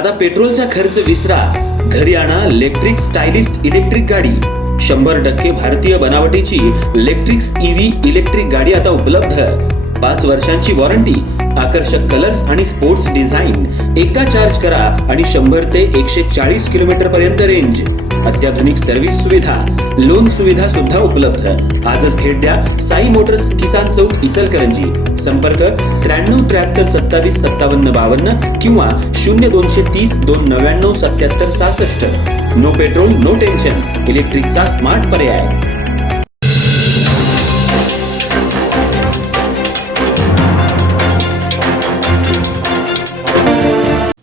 आता पेट्रोलचा खर्च विसरा, घरी आणा इलेक्ट्रिक स्टायलिस्ट इलेक्ट्रिक गाडी। 100% भारतीय बनावटीची इलेक्ट्रिक्स ईव्ही इलेक्ट्रिक गाडी आता उपलब्ध। 5 वर्षांची वॉरंटी, आकर्षक कलर्स आणि स्पोर्ट्स डिझाइन। एकदा चार्ज करा आणि 100 ते 140 किलोमीटर पर्यंत रेंज। अत्याधुनिक सर्व्हिस सुविधा, लोन सुविधा सुद्धा उपलब्ध। आजच भेट द्या साई मोटर्स, किसान चौक, इचलकरंजी। संपर्क 93 73 27 57 52 किंवा 0230 299 77 66। नो पेट्रोल नो टेन्शन, इलेक्ट्रिकचा स्मार्ट पर्याय।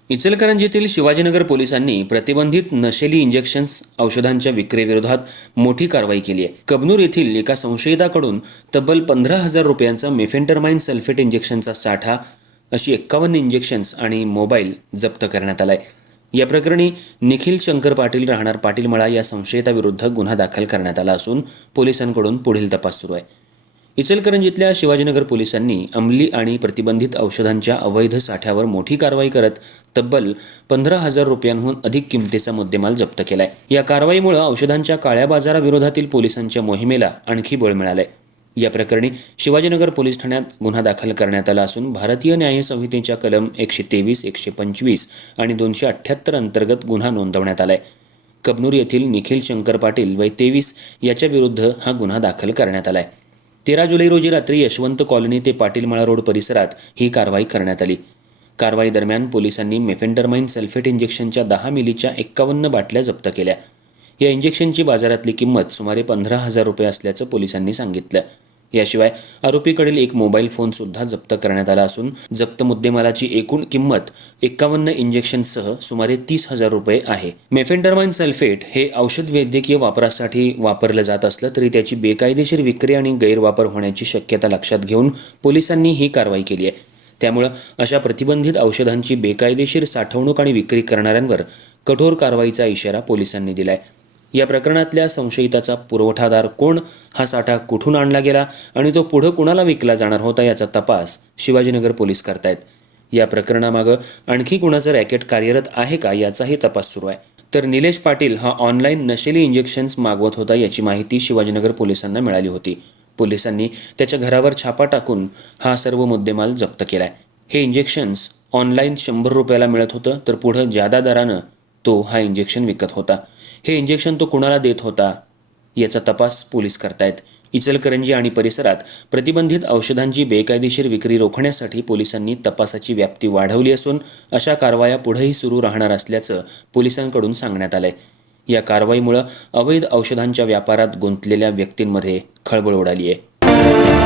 इचलकरंजीतील शिवाजीनगर पोलिसांनी प्रतिबंधित नशेली इंजेक्शन्स औषधांच्या विक्रीविरोधात मोठी कारवाई केली आहे। कबनूर येथील एका संशयिताकडून तब्बल 15,000 रुपयांचा मेफेंटरमाइन सल्फेट इंजेक्शनचा साठा, अशी 51 इंजेक्शन्स आणि मोबाईल जप्त करण्यात आलाय। या प्रकरणी निखिल शंकर पाटील राहणार पाटीलमळा या संशयिताविरुद्ध गुन्हा दाखल करण्यात आला असून पोलिसांकडून पुढील तपास सुरू आहे। इचलकरंजीतल्या शिवाजीनगर पोलिसांनी अंमली आणि प्रतिबंधित औषधांच्या अवैध साठ्यावर मोठी कारवाई करत तब्बल 15,000 रुपयांहून अधिक किमतीचा मुद्देमाल जप्त केलाय। या कारवाईमुळे औषधांच्या काळ्या बाजाराविरोधातील पोलिसांच्या मोहिमेला आणखी बळ मिळालंय। या प्रकरणी शिवाजीनगर पोलीस ठाण्यात गुन्हा दाखल करण्यात आला असून भारतीय न्याय संहितेच्या कलम 123, 125 आणि 278 अंतर्गत गुन्हा नोंदवण्यात आलाय। कबनूर येथील निखिल शंकर पाटील वय 23 याच्या विरुद्ध हा गुन्हा दाखल करण्यात आलाय। 13 जुलै रोजी रात्री यशवंत कॉलनी ते पाटीलमळा रोड परिसरात ही कारवाई करण्यात आली। कारवाई दरम्यान पोलिसांनी मेफेंटरमाइन सल्फेट इंजेक्शनच्या 10 मिलीच्या 51 बाटल्या जप्त केल्या। या इंजेक्शनची बाजारातली किंमत सुमारे 15,000 रुपये असल्याचं पोलिसांनी सांगितलं। याशिवाय आरोपीकडील एक मोबाईल फोन सुद्धा जप्त करण्यात आला असून जप्त मुद्देमालाची एकूण किंमत 51 इंजेक्शनसह सुमारे 30,000 रुपये आहे। मेफेंटरमाइन सल्फेट हे औषध वैद्यकीय वापरासाठी वापरलं जात असलं तरी त्याची बेकायदेशीर विक्री आणि गैरवापर होण्याची शक्यता लक्षात घेऊन पोलिसांनी ही कारवाई केली आहे। त्यामुळे अशा प्रतिबंधित औषधांची बेकायदेशीर साठवणूक आणि विक्री करणाऱ्यांवर कठोर कारवाईचा इशारा पोलिसांनी दिलाय। या प्रकरणातल्या संशयिताचा पुरवठादार कोण, हा साठा कुठून आणला गेला आणि तो पुढे कुणाला विकला जाणार होता याचा तपास शिवाजीनगर पोलीस करतायत। या प्रकरणामागे आणखी कुणाचं रॅकेट कार्यरत आहे का याचाही तपास सुरू आहे। तर निलेश पाटील हा ऑनलाईन नशेली इंजेक्शन्स मागवत होता याची माहिती शिवाजीनगर पोलिसांना मिळाली होती। पोलिसांनी त्याच्या घरावर छापा टाकून हा सर्व मुद्देमाल जप्त केलाय। हे इंजेक्शन्स ऑनलाईन 100 रुपयाला मिळत होतं, तर पुढे जादा दरानं तो हा इंजेक्शन विकत होता। हे इंजेक्शन तो कुणाला देत होता याचा तपास पोलीस करतायत। इचलकरंजी आणि परिसरात प्रतिबंधित औषधांची बेकायदेशीर विक्री रोखण्यासाठी पोलिसांनी तपासाची व्याप्ती वाढवली असून अशा कारवाया पुढेही सुरू राहणार असल्याचं पोलिसांकडून सांगण्यात आलंय। या कारवाईमुळे अवैध औषधांच्या व्यापारात गुंतलेल्या व्यक्तींमध्ये खळबळ उडाली आहे।